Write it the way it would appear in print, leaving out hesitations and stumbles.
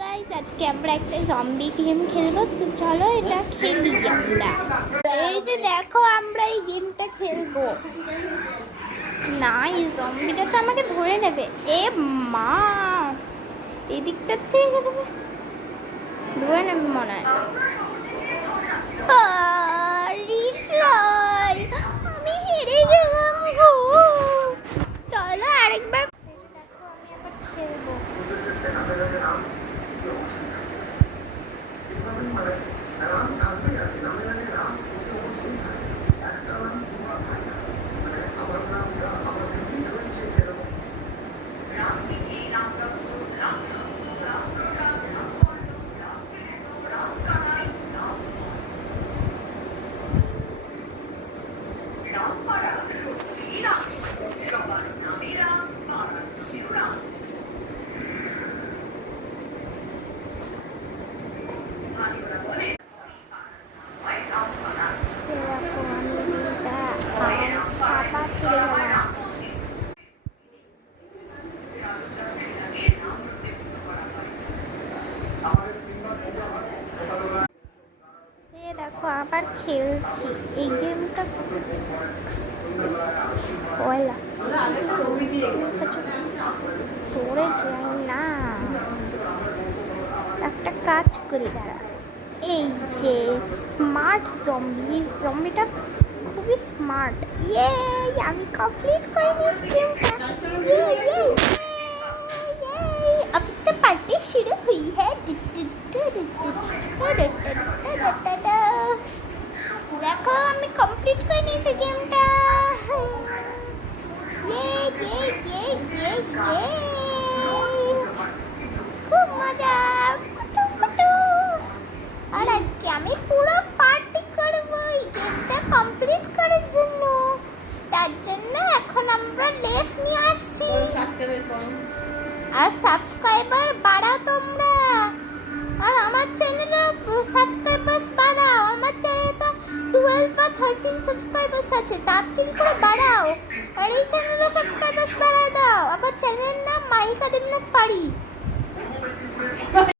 Guys, আজকে আমরা একটা জম্বি গেম খেলবো। তো চলো এটা খেলি আমরা। এই যে দেখো, আমরা এই গেমটা খেলবো। না, এই জম্বিটা তো আমাকে ধরে নেবে। এ মা, এই দিকটার থেকে ধরে নেবে মনে হয়। আমি হেরে গেলাম গো। চলো আরেকবার দেখো, আমি আবার খেলবো। দেখো আবার খেলছি এই গেমটা। কয়লা পড়ে যাই না, একটা কাজ করি দাঁড়া। এই যে স্মার্ট জম্বি, জম্বিটা খুবই স্মার্ট। ইয়ে, আমি কমপ্লিট করে নিয়েছি গেমটা। अब तो पार्टी शुरू हुई है। দেখো আমি কমপ্লিট করে নিয়েছি গেমটা। খুব মজা। আর আজকে আমি পুরো পার্টি করব এই গেমটা কমপ্লিট করার জন্য। তার জন্য এখন আমরা লেস নিয়ে আসছি। আর সাবস্ক্রাইবার বাড়াও তোমরা। আর আমার চ্যানেলে সাবস্ক্রাইবার্স বাড়াও। আমার চ্যানেলে তো 12 বা 13 সাবস্ক্রাইবার্স আছে, তার দিন করে বাড়াও। আর এই চ্যানেলে সাবস্ক্রাইবার্স বাড়ায় দাও। আবার চ্যানেলের নাম মাহিকা দেবনাথ পাড়ি।